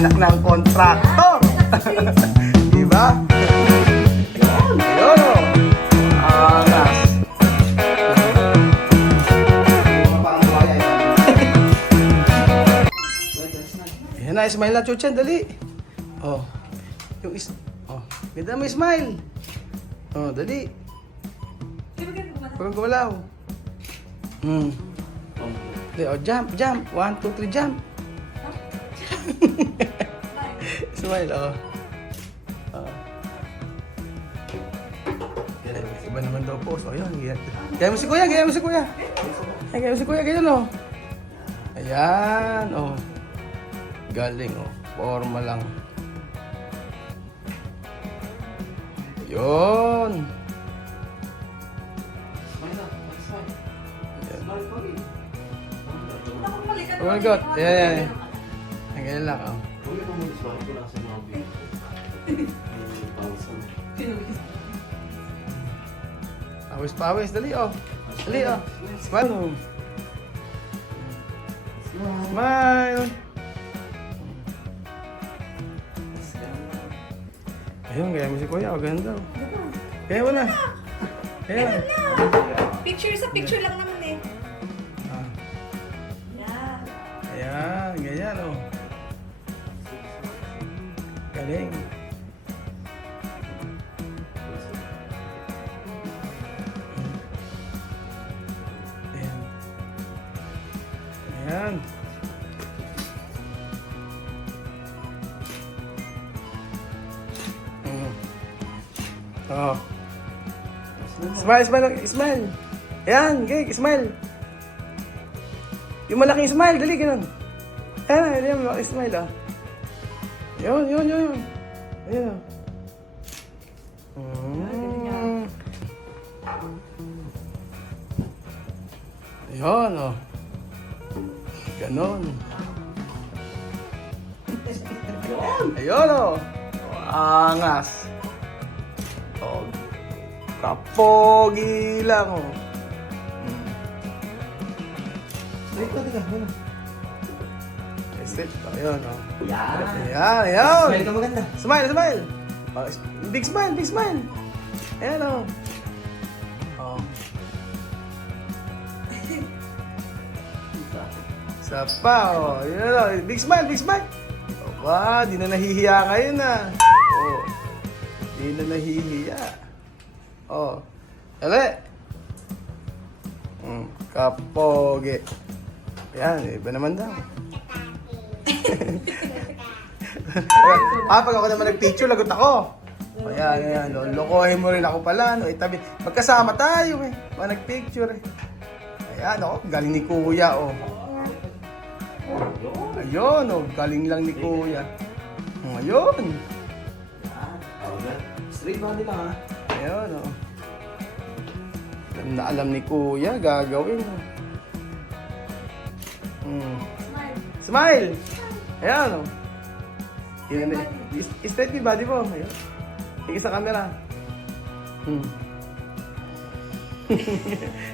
anak ng kontraktor. Diba? Ayun o. Angas. Ayan na, smile na, Chuchan, dali. Oh. Oh, ganda mo smile. Oh, dali. Huwag gumalaw. Dali, oh, jump, jump. 1, 2, 3, jump. Smile, oh. Iba naman daw po. So, ayun. Gaya mo si Kuya, gaya mo si Kuya. Ay, gaya mo si Kuya, ganyan, oh. Ayan, oh. Galing, oh. Forma lang. Yun. Oh my God. Ayan, ayan. Ang ganyan lang, oh. Pawis, pawis. Dali, oh. Dali, oh. Smile, oh. Smile. Ayun, gaya mo si Kuya. O, ganda. Kaya mo na. Kaya. Picture sa picture lang naman eh. Ah. Yan. Ayan, ganyan, oh. Galing. Ayan. Ayan. Oh. Smile, smile, smile. Ayan, gig, smile. Yung malaking smile, dali, ganun. Ayan, ayan, malaking smile, oh. Yun, yun, yun. Ayan, oh. Ayan, oh. Ganon. Ayun, oh. Angas. Oh. Kapogi lang, oh. Dito, dito, ano? Straight. Ayun, oh. Yan. Ayan, ayan. Smile ka maganda. Smile, smile. Oh, big smile, big smile. Ayan, oh. Oh. Isa pa, oh. Ayan, oh. Big smile, big smile. Aba, di na nahihiya kayo na. Oh. Di na nahihiya. Oh. Dali. Kapogi. Ayan, iba naman daw. Pag ako naman nag-picture, lagot ako. Ayan, ayan. Lokohin mo rin ako pala. No? Itabi. Magkasama tayo eh. Pag nag-picture eh. Ayan, oh. Galing ni Kuya, oh. Ayun, oh. Galing lang ni Kuya. Ayun. Straight body lang, ha? Ayun, oh. Alam na alam ni Kuya, gagawin. Smile! Ayan, oh. Straight yung body mo. Ayun. Tingin sa camera.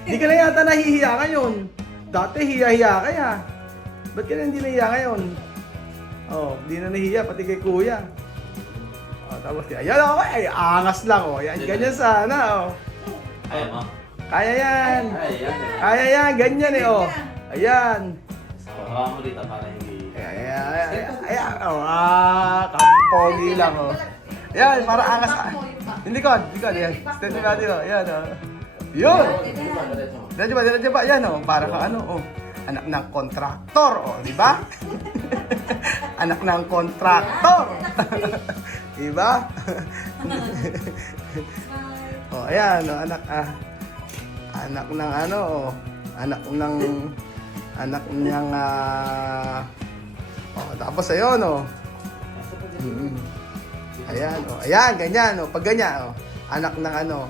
Hindi ka na yata nahihiya ngayon. Dati hiya-hiya ka ya. Ba't ka na hindi nahiya ngayon? Oh, hindi na nahiya, pati kay Kuya. Oh, tapos ayan, oh, ay, angas lang, oh. Ayan, ganyan sana, oh. Kaya mo? Kaya yan. Ayan. Kaya yan, ganyan eh, oh. Ayan. Hawakan mo dito para hindi... Ayan, oh, kapogi lang, oh. Ayan, para angas. Hindi ko, ayan. Steady body, oh. Ayan, oh. Yun! Diyan ba? Ayan, oh. Para kang ano, oh. Anak ng kontraktor, oh. Di ba? Anak ng kontraktor. Di ba? Oh, ayan, oh. Anak ng ano, oh. Anak niyang, oh, tapos ayun, oh. Ayan, oh. Ayan, ganyan, oh. Pag ganyan, oh. Anak ng ano,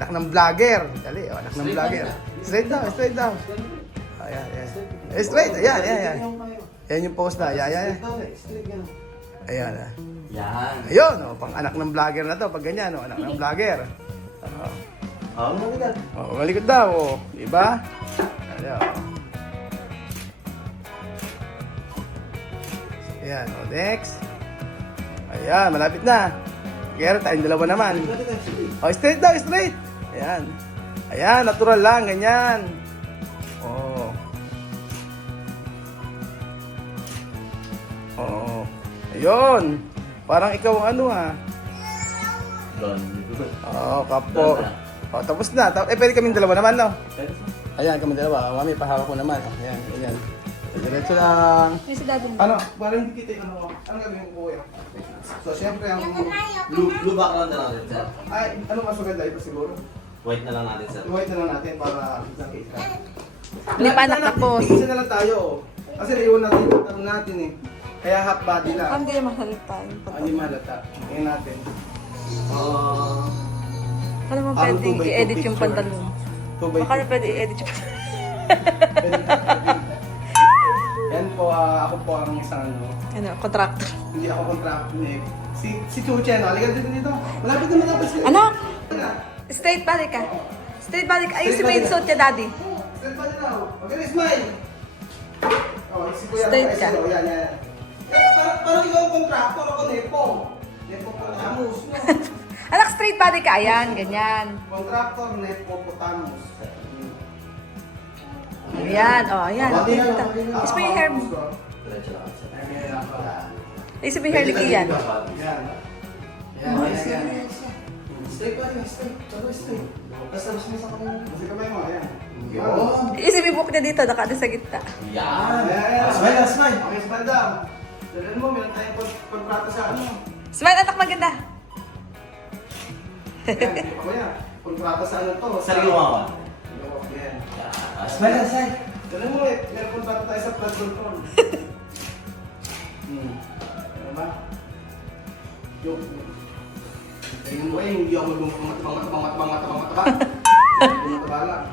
anak ng vlogger. Dali, oh. Anak ng vlogger. Straight down, straight down. Ayan, ayan. Straight, ayan, ayan, ayan. Ayan yung pose na, ayan, ayan. Ayan, ah. Yan. Ayun, oh. Pang anak ng vlogger na to. Pag ganyan, oh. Anak ng vlogger. Oh. Oo, maligad. Oh, malikot daw, oh. Diba? Ayan, oh. Ayan, o, next. Ayan, malapit na. Kaya tayong dalawa naman. O, straight daw, straight. Ayan. Ayan, natural lang, ganyan. Oo. Oo. Ayun. Parang ikaw ang ano ha. Doon. Oo, kapo. O, tapos na. Pwede kaming dalawa naman, no? Ayan, kami dalawa. Mami, pahawak ko naman. O, ayan, ayan. Diretso lang. May si daddy mo. Ano, parang hindi kita yung ano. Ano gagawin ko kuya? So, syempre, ang... Lubak lang na natin, sir. Ay, ano mas maganda ito siguro? White na lang natin, sir. I-white na lang natin para nakita. Hindi pa nakapos. Isa na lang tayo. Kasi naiwan natin yung tanong natin eh. Kaya half body na. Hindi naman halata yung Ano yung malata? Tingnan natin. Alam mo, Parang pwede 2x2 i-edit yung picture. pantalon. 2x2. Baka na pwede i-edit yung pantalon. Yan po, ako po ang isang ano. Ano, contractor. Hindi ako contract ni si Chuchen. Halika dito dito. Malapit na matapos na. Ano? Ano? Straight balik ka. Straight balik. Ay, si maid suit niya, daddy. Straight pa din ako. Okay, smile. Oh, si Kuya. Straight ka. Yan, yan. Parang ikaw ang contractor ako, Nepo. Nepo Potamus. Anak, straight body ka. Ayan, ganyan. Contractor, Nepo Potamus. Ayan, oh, ayan. Is mo yung hair mo. Diretso lang, sir. Is mo yung hair liki yan. Yan. Yan. Straight pa rin, straight. Tsaka straight. Basta mas mo sa kamay. Kasi kamay mo, ayan. Yun. Isip yung book niya dito, nakada sa gitna. Yan! Ayan. Smile, smile! Okay, smile daw. Dalan mo, meron tayong kontrata sa ano. Smile, anak, maganda. Yan, ako yan. Kontrata sa ano to. Sir, yung mga. Yan. Smile, smile! Dalan mo eh, meron kontrata tayo sa flood control. Ano ba? Yung... Ayun mo eh, hindi ako mataba. Mataba lang.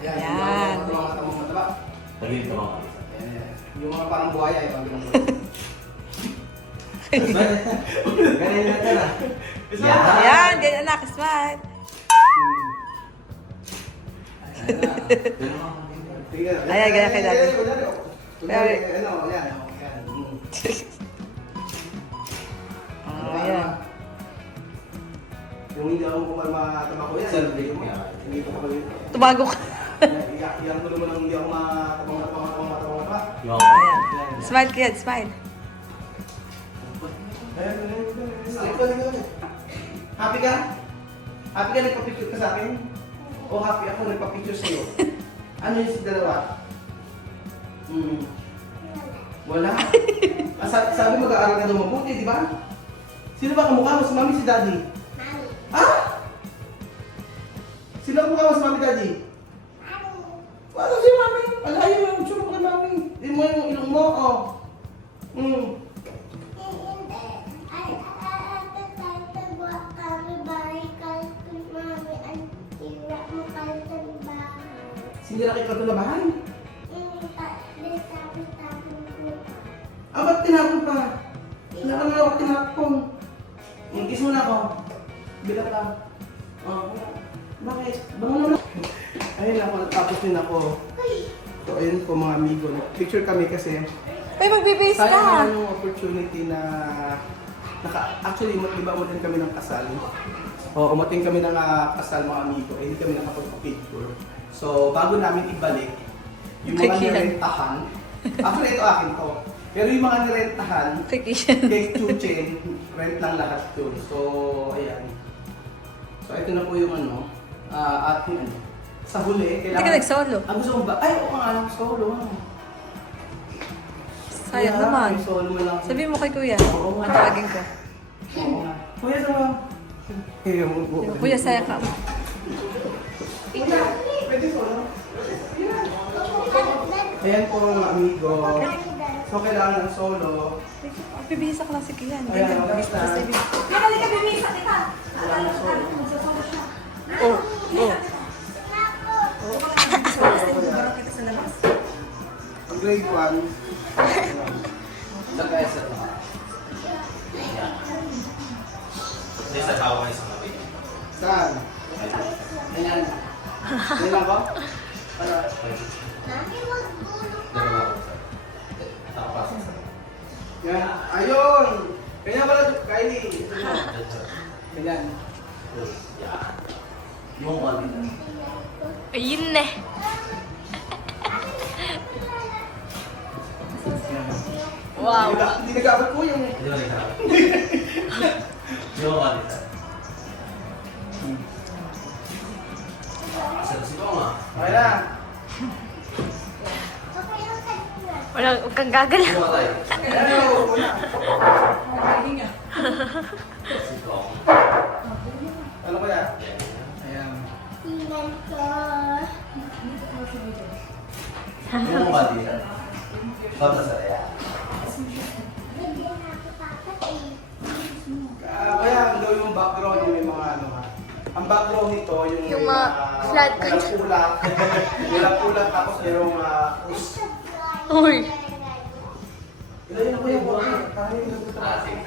Ayan, hindi Yan. ako mataba. Tagilid ka mga. Ayan. Yung mga parang buhaya eh, pag ginagawa. Smile! Ganyan na ka na. Ayan, ganyan, anak, smile. Ayan, ganyan kay daddy. Kunyari, ano, yan. Ayan. Yung hindi ako mataba ko yan. Hindi ko kapag Tumago ka. Iyak ko naman ang hindi ako matabang pa. Yung mga. Ayan. Smile, kid, smile. Happy ka? Happy ka nagpa-picture ka sa akin? O happy ako nagpa-picture sa'yo? Ano yung si dalawa? Wala. Sabi mag-aaral ka daw mabuti, di ba? Sino ba kamukha mo? Si mami, si daddy? Ah? Sino ang mukha mo si mami, daddy? Ano si mami? Alayo yung tsura mo kay mami. Di mo yung ilong mo, oh. Sinira kay katulabahan? Ah, ba't tinapon pa? Wala ka na ako tinapon. Kiss mo na ako. Bilang lang. Oh, bakit? Bango naman. Ayun ako, tapos din ako. So, ayun po mga amigo. Picture kami kasi Ay, magbibase sayang ka. naman yung opportunity na actually, iba umating kami ng kasal. O, umating kami ng kasal mga amigo. Eh, hindi kami nakapag-picture. So, bago namin ibalik, yung mga Kaya. nirentahan, actually ito akin to. Pero yung mga nirentahan, Kikisyan. kay Chuchen, rent lang lahat yun. So, ayan. So, ito na po yung ano, ating ano. Sa huli, Hindi ka nag-solo. gusto mo ba? Ay, oo nga, solo. Sayang Kuya, naman. may solo mo lang. Sabi mo kay kuya. Oo nga. Ang tawagin ko. Oo nga. Kuya, sama. Kuya, sayang ka. Pwede solo. Ayan po mga amigo. So, kailangan ng solo. Bibihisa ka lang si kuya. Ayan, basta. Halika, bibihisa kita. Kailangan ng solo. Oh, oh. Barang kita sa labas. Ang grade 1. Saka isa to. Yan. Hindi sa tawa kayo sa kapit. Saan? Ayan. Ayan ako? Para. Dalawa ko, sir. Tapos. Yan. Ayun! Ganyan pala, Kylie. Ganyan. Yung kanina. Ayun na. Wow. Hindi nag-abot po yung... Hindi ba nagkakaroon? Yung kanina. Kasi ko nga. Okay na. Huwag kang gagalaw. Yung tayo. Ayun, una. Kasi ko. Ano kaya? Ayan. Yung kanina. Papasaya. Kaya ang gawin yung background yung mga ano ha. Ang background nito Yung mga flat kulak. Kulak tapos merong Uy. Ilan yun ako yung buhay. Parang yung nagpunta. Sige.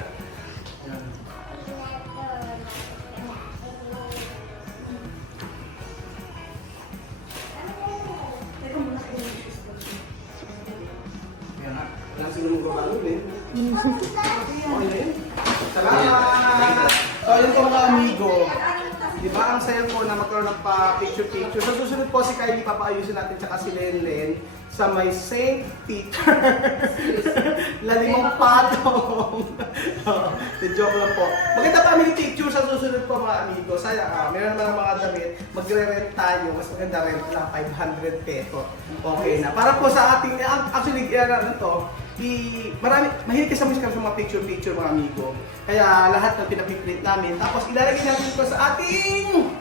Ayan. Ayan na. Walang siguro gumalo eh. Okay na yun. Salamat! So, yun po mga amigo. Di ba ang saya po na magkaroon ng pa-picture-picture. Sa susunod po si Kylie papaayusin natin tsaka si Lenlen sa may St. Peter. Lalimang patong. The joke lang po. Maganda family picture sa susunod po mga amigo. Saya meron naman ang mga damit. Magre-rent tayo. Mas maganda rent lang. 500 peso. Okay na. Para po sa ating, actually, ano to, mahilig ka sa mga picture-picture mga amigo. Kaya lahat ng pinapiprint namin. Tapos ilalagay natin ito sa ating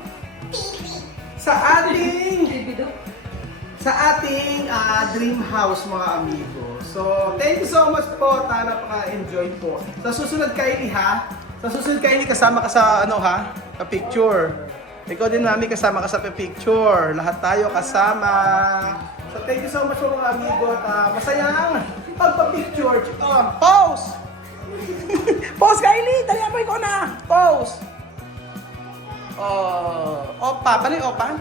dream house mga amigo. So, thank you so much po. Napaka-enjoy po. Sa susunod Kylie ha. Sa susunod Kylie kasama ka sa ano ha? Sa picture. Ikaw din mami kasama ka sa picture. Lahat tayo kasama. So, thank you so much po mga amigo. At masayang pagpa-picture. Pose! Pose Kylie! Dali mo ikaw na! Pose! Opa. Paano yung opa?